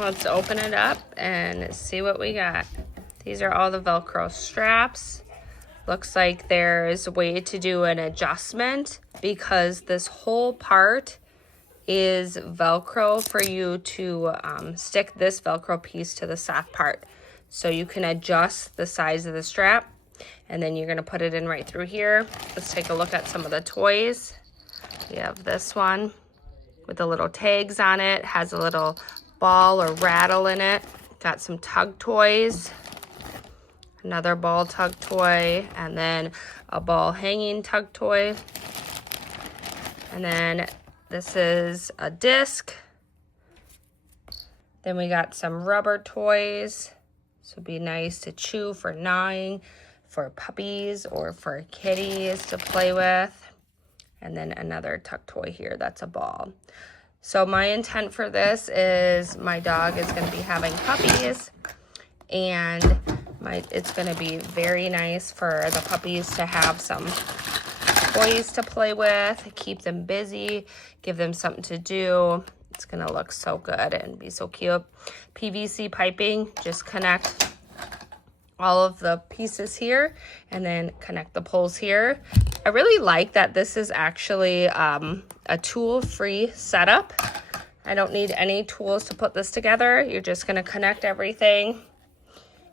Let's open it up and see what we got. These are all the Velcro straps. Looks like there's a way to do an adjustment because this whole part is Velcro for you to stick this Velcro piece to the soft part. So you can adjust the size of the strap, and then you're gonna put it in right through here. Let's take a look at some of the toys. We have this one with the little tags on it, has a little ball or rattle in it. Got some tug toys, another ball tug toy, and then a ball hanging tug toy. And then this is a disc. Then we got some rubber toys. This would be nice to chew for gnawing, for puppies or for kitties to play with. And then another tuck toy here, that's a ball. So my intent for this is my dog is gonna be having puppies, and it's gonna be very nice for the puppies to have some toys to play with, keep them busy, give them something to do. It's gonna look so good and be so cute. PVC piping, just connect all of the pieces here and then connect the poles here. I really like that this is actually a tool-free setup. I don't need any tools to put this together. You're just gonna connect everything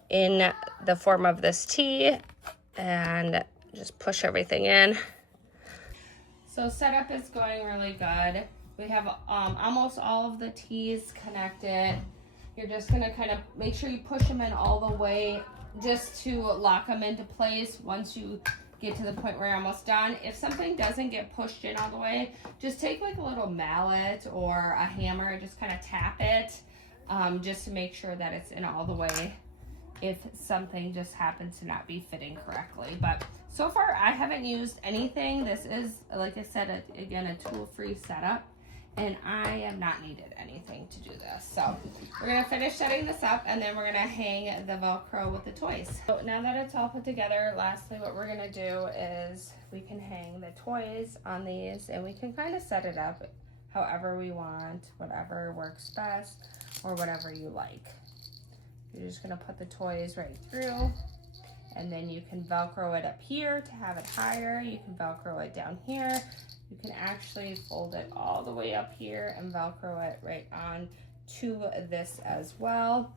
in the form of this T and just push everything in. So setup is going really good. We have almost all of the T's connected. You're just gonna kind of make sure you push them in all the way just to lock them into place once you get to the point where you're almost done. If something doesn't get pushed in all the way, just take like a little mallet or a hammer, just kind of tap it just to make sure that it's in all the way if something just happens to not be fitting correctly. But so far I haven't used anything. This is, like I said, again, a tool-free setup, and I have not needed anything to do this. So we're gonna finish setting this up, and then we're gonna hang the Velcro with the toys. So now that it's all put together, lastly what we're gonna do is we can hang the toys on these, and we can kind of set it up however we want, whatever works best, or whatever you like. You're just gonna put the toys right through, and then you can Velcro it up here to have it higher. You can Velcro it down here. You can actually fold it all the way up here and Velcro it right on to this as well.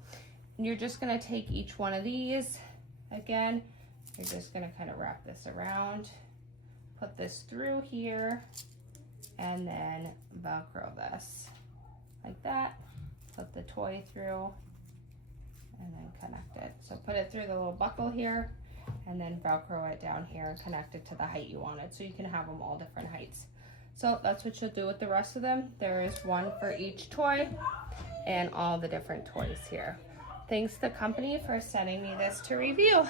And you're just gonna take each one of these. Again, you're just gonna kind of wrap this around, put this through here, and then Velcro this like that. Put the toy through, and then connect it. So put it through the little buckle here, and then Velcro it down here and connect it to the height you want it, so you can have them all different heights. So that's what you'll do with the rest of them. There is one for each toy and all the different toys here. Thanks to the company for sending me this to review.